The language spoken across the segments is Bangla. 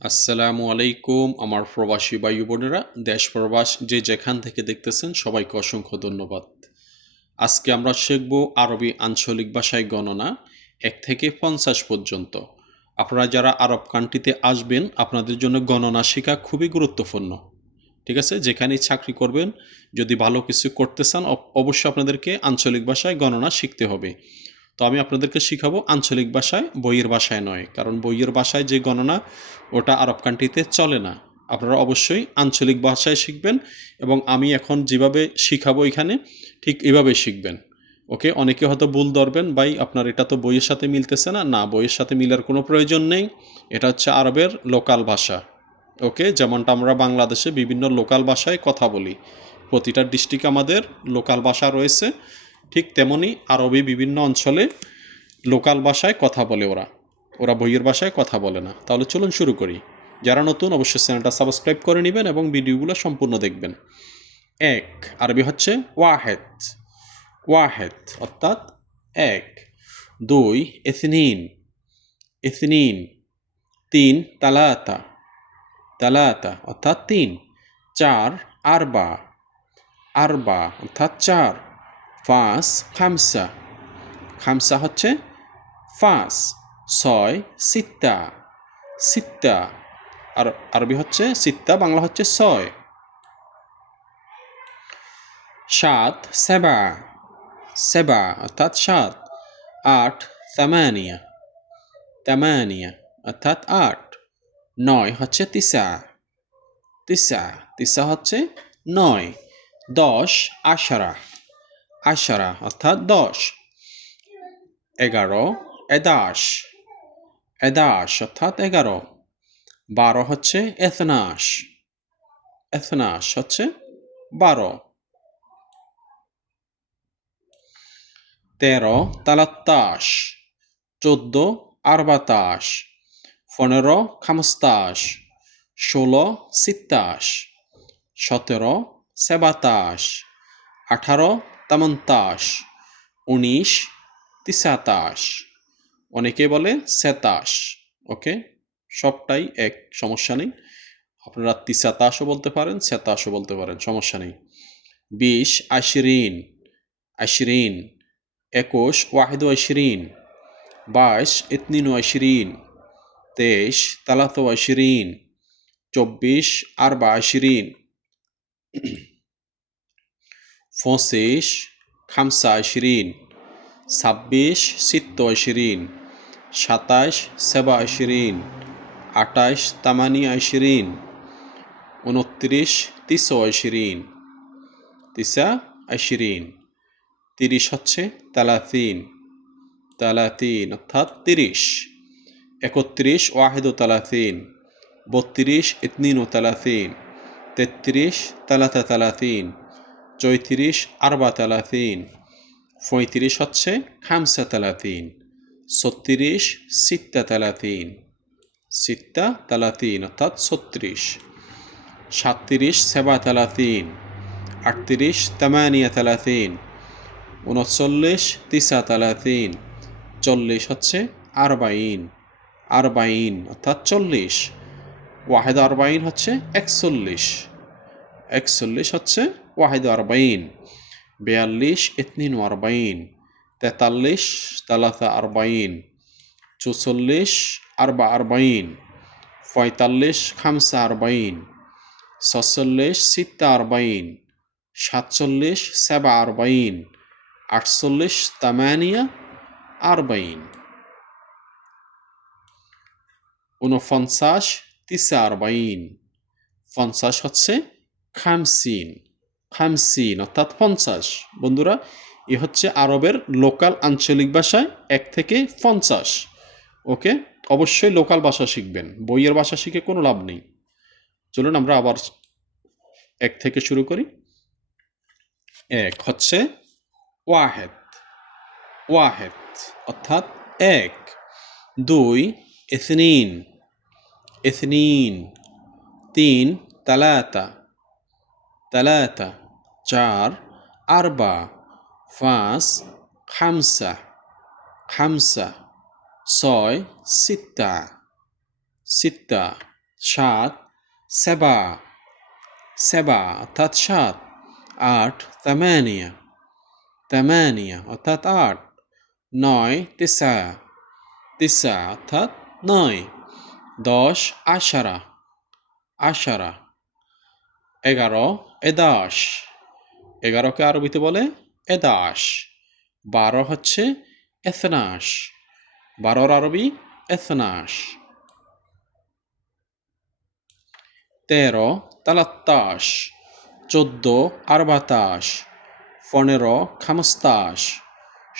আসসালামু আলাইকুম আমার প্রবাসী ভাই বোনেরা, দেশ প্রবাস যে যেখান থেকে দেখতেছেন সবাইকে অসংখ্য ধন্যবাদ। আজকে আমরা শিখব আরবি আঞ্চলিক ভাষায় গণনা ১ থেকে ৫০ পর্যন্ত। আপনারা যারা আরব কান্ট্রিতে আসবেন আপনাদের জন্য গণনা শেখা খুবই গুরুত্বপূর্ণ। ঠিক আছে, যেখানেই চাকরি করবেন যদি ভালো কিছু করতে চান অবশ্যই আপনাদেরকে আঞ্চলিক ভাষায় গণনা শিখতে হবে। তো আমি আপনাদেরকে শিখাবো আঞ্চলিক ভাষায়, বইয়ের ভাষায় নয়, কারণ বইয়ের ভাষায় যে গণনা ওটা আরব কান্ট্রিতে চলে না। আপনারা অবশ্যই আঞ্চলিক ভাষায় শিখবেন এবং আমি এখন যেভাবে শিখাবো এখানে ঠিক এভাবে শিখবেন। ওকে, অনেকে হয়তো ভুল ধরবেন, ভাই আপনার এটা তো বইয়ের সাথে মিলতেছে না। না, বইয়ের সাথে মিলার কোনো প্রয়োজন নেই। এটা হচ্ছে আরবের লোকাল ভাষা। ওকে, যেমনটা আমরা বাংলাদেশে বিভিন্ন লোকাল ভাষায় কথা বলি, প্রতিটা ডিস্ট্রিক্টে আমাদের লোকাল ভাষা রয়েছে, ঠিক তেমনি আরবি বিভিন্ন অঞ্চলে লোকাল ভাষায় কথা বলে ওরা। ওরা বইয়ের ভাষায় কথা বলে না। তাহলে চলুন শুরু করি। যারা নতুন অবশ্যই চ্যানেলটা সাবস্ক্রাইব করে নেবেন এবং ভিডিওগুলো সম্পূর্ণ দেখবেন। ১ আরবি হচ্ছে ওয়াহেদ। ওয়াহেদ অর্থাৎ ১। ২ ইসনিন। ইসনিন। ৩ তালাতা। তালাতা অর্থাৎ ৩। ৪ আরবা। আরবা অর্থাৎ ৪। ৫ খামসা। খামসা হচ্ছে ৫। ৬ সিত্তা। সিত্তা আর আরবি হচ্ছে সিত্তা, বাংলা হচ্ছে ৬। ৭ সেবা। সেবা অর্থাৎ ৭। ৮ তামানিয়া। তামানিয়া অর্থাৎ ৮। ৯ হচ্ছে তিসা। তিসা। তিসা হচ্ছে ৯। ১০ আশারা। আশারা অর্থাৎ ১০। ১১ এদাশ। এদাশ অর্থাৎ ১১। ১২ হচ্ছে এথনাশ। এথনাশ হচ্ছে ১২। ১৩ তালাত্তাশ। ১৪ আরবাতাশ। ১৫ খামস্তাশ। ১৬ সিত্তাশ। ১৭ সেবাতাশ। ১৮ তামান্তাশ। ১৯ তিসাতাশ। অনেকে বলে সেতাশ। ওকে, সবটাই এক, সমস্যা নেই। আপনারা তিসাতাশও বলতে পারেন, সেতাশও বলতে পারেন, সমস্যা নেই। ২০ আশরিন। আশরিন। ২১ ওয়াহিদ আশরিন। ২২ ইতনিন আশরিন। ২৩ তালাত আশরিন। ২৪ আরবা আশরিন। ২৫ খামসা আশরিন। ২৬ সিত্ত আশরিন। ২৭ সেবা আশরিন। ২৮ তামানিয়া আশরিন। ২৯ তিসা আশরিন। তিসা আশরিন। ৩০ হচ্ছে তালাতিন। তালাতিন অর্থাৎ ৩০। ৩১ ওয়াহিদ তালাতিন। ৩২ ইতনিন তালাতিন। ৩৩ তালাতা তালাতিন। ৩৪ আরবা তালাতিন। ৩৫ হচ্ছে খামসা তালাতিন। ৩৬ সিত্তা তালাতিন। সিত্তা তালাতিন অর্থাৎ ৩৬। ৩৭ সেবা তালাতিন। ৩৮ তামানিয়া তালাতিন। ৩৯ তিসা তালাতিন। ৪০ হচ্ছে আরবাইন। আরবাইন অর্থাৎ ৪০। ওয়াহেদ আরবাইন হচ্ছে ৪১। ৪১ হচ্ছে ওয়াহেদ আরবাইন। ৪২ ইতনিন আরবাইন। ৪৩ তালাতা আরবাইন। ৪৪ আরবা আরবাইন। ৪৫ খামসা আরবাইন। ৪৬ সিত্তা আরবাইন। ৪৭ সেবা আরবাইন। ৪৮ তামানিয়া আরবাইন। ৪৯ তিসা আরবাইন। ৫০ হচ্ছে খামসিন। খামসিন অর্থাৎ ৫০। বন্ধুরা, এ হচ্ছে আরবের লোকাল আঞ্চলিক ভাষায় ১ থেকে ৫০। ওকে, অবশ্যই লোকাল ভাষা শিখবেন, বইয়ের ভাষা শিখে কোনো লাভ নেই। চলুন আমরা আবার ১ থেকে শুরু করি। ১ হচ্ছে ওয়াহেদ। ওয়াহেদ অর্থাৎ ১। ২ ইসনিন। ইসনিন। ৩ তালাতা। তালাতা। ৪ আরবা। ৫ খামসা। খামসা। ৬ সিত্তা। সিত্তা। সাত, সেবা, সেবা অর্থাৎ সাত। আট, তামানিয়া, তামানিয়া অর্থাৎ আট। নয়, তিসা, তিসা অর্থাৎ নয়। দশ, আশারা, আশারা। এগারো, এদাশ, এগারোকে আরবিতে বলে এদাশ। বারো হচ্ছে এথনাশ, বারোর আরবি এথনাশ। তেরো, তালাত্তাশ, চোদ্দ, আরবাতাশ। পনেরো, খামস্তাশ,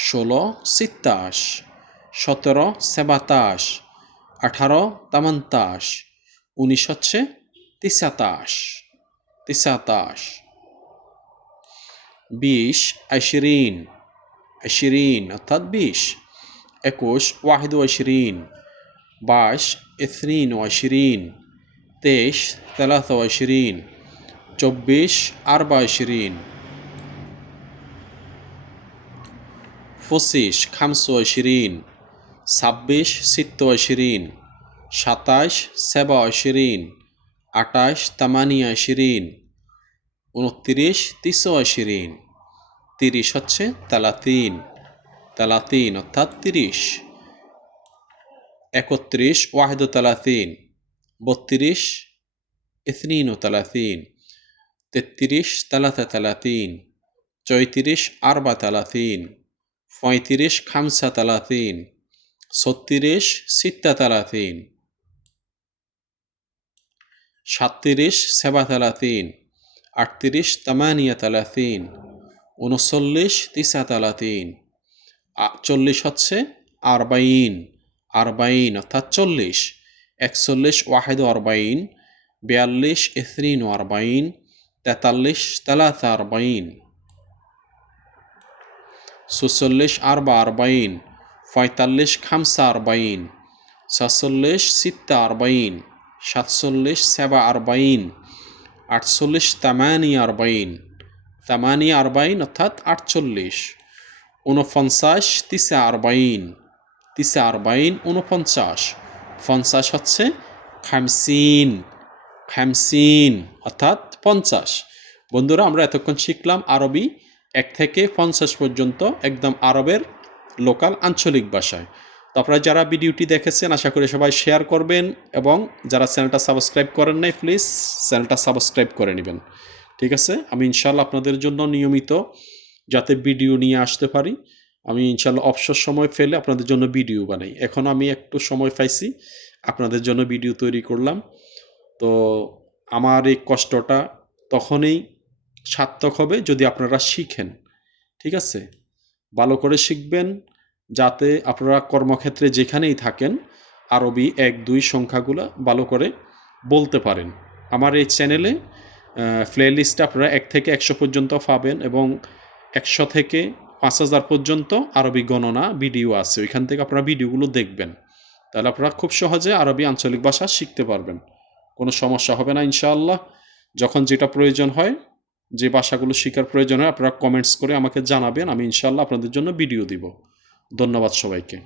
ষোলো, সিত্তাশ। সতেরো, সেবাতাশ। আঠারো, তামান্তাশ। 19 হচ্ছে তিসাতাশ, তিসাতাশ। 20, আশরিন, আশরিন অর্থাৎ 20। 21, ওয়াহিদ ওয়াশরিন, 22, ইথনিন ওয়াশরিন। 23, তেলাথ ওয়াশরিন। 24, আরবা ওয়াশরিন। 25, খামস ওয়াশরিন। 26, সিত্ত ওয়াশরিন। 27, সেবা ওয়াশরিন। 28, তামানিয়া ওয়াশরিন। 29, তিসা ওয়াশরিন। 30 হচ্ছে তালাতিন, তালাতিন অর্থাৎ 30। 31, ওয়াহিদ তালাতিন। 32, ইথনিন ও তালাতিন। 33, তালাতা তালাতিন। 34, আরবা তালাতিন। 35, খামসা তালাতিন। 36, সিত্তা তালাতিন। 37, সেবা তালাতিন। 38, তামানিয়া তালাতিন। 39, তিসা তালাতিন। 40 হচ্ছে আরবাইন, আরবাইন অর্থাৎ 40। 41, ওয়াহিদ আরবাইন। 42, ইথনিন আরবাইন। 43, তালাতা আরবাইন। 46, আরবা আরবাইন। 45, খামসা আরবাইন। 46, সিত্তা আরবাইন। 47, সেবা আরবাইন। 48, তামানিয়া আরবাইন, তামানিয়া আরবাইন অর্থাৎ 48। 49, তিসা আরবাইন, তিসা আরবাইন 49। 50 হচ্ছে খামসিন, খামসিন অর্থাৎ 50। বন্ধুরা, আমরা এতক্ষণ শিখলাম আরবি 1 থেকে 50 পর্যন্ত একদম আরবের লোকাল আঞ্চলিক ভাষায়। তো আপনারা যারা ভিডিওটি দেখেছেন আশা করি সবাই শেয়ার করবেন, এবং যারা চ্যানেলটা সাবস্ক্রাইব করেন নাই প্লিজ চ্যানেলটা সাবস্ক্রাইব করে নেবেন। ঠিক আছে, আমি ইনশাল্লাহ আপনাদের জন্য নিয়মিত যাতে ভিডিও নিয়ে আসতে পারি, আমি ইনশাল্লাহ অবসর সময় ফেলে আপনাদের জন্য ভিডিও বানাই। এখন আমি একটু সময় পাইছি, আপনাদের জন্য ভিডিও তৈরি করলাম। তো আমার এই কষ্টটা তখনই সার্থক হবে যদি আপনারা শিখেন। ঠিক আছে, ভালো করে শিখবেন যাতে আপনারা কর্মক্ষেত্রে যেখানেই থাকেন আরবি 1, 2 সংখ্যাগুলো ভালো করে বলতে পারেন। আমার এই চ্যানেলে প্লেলিস্টে আপনারা 1 থেকে 100 পর্যন্ত পাবেন, এবং 100 থেকে 5000 পর্যন্ত আরবি গণনা ভিডিও আছে। ওইখান থেকে আপনারা ভিডিওগুলো দেখবেন, তাহলে আপনারা খুব সহজে আরবি আঞ্চলিক ভাষা শিখতে পারবেন। কোনো সমস্যা হবে না ইনশাআল্লাহ। যখন যেটা প্রয়োজন হয়, যে ভাষাগুলো শেখার প্রয়োজন হয়, আপনারা কমেন্টস করে আমাকে জানাবেন, আমি ইনশাআল্লাহ আপনাদের জন্য ভিডিও দিব। ধন্যবাদ সবাইকে।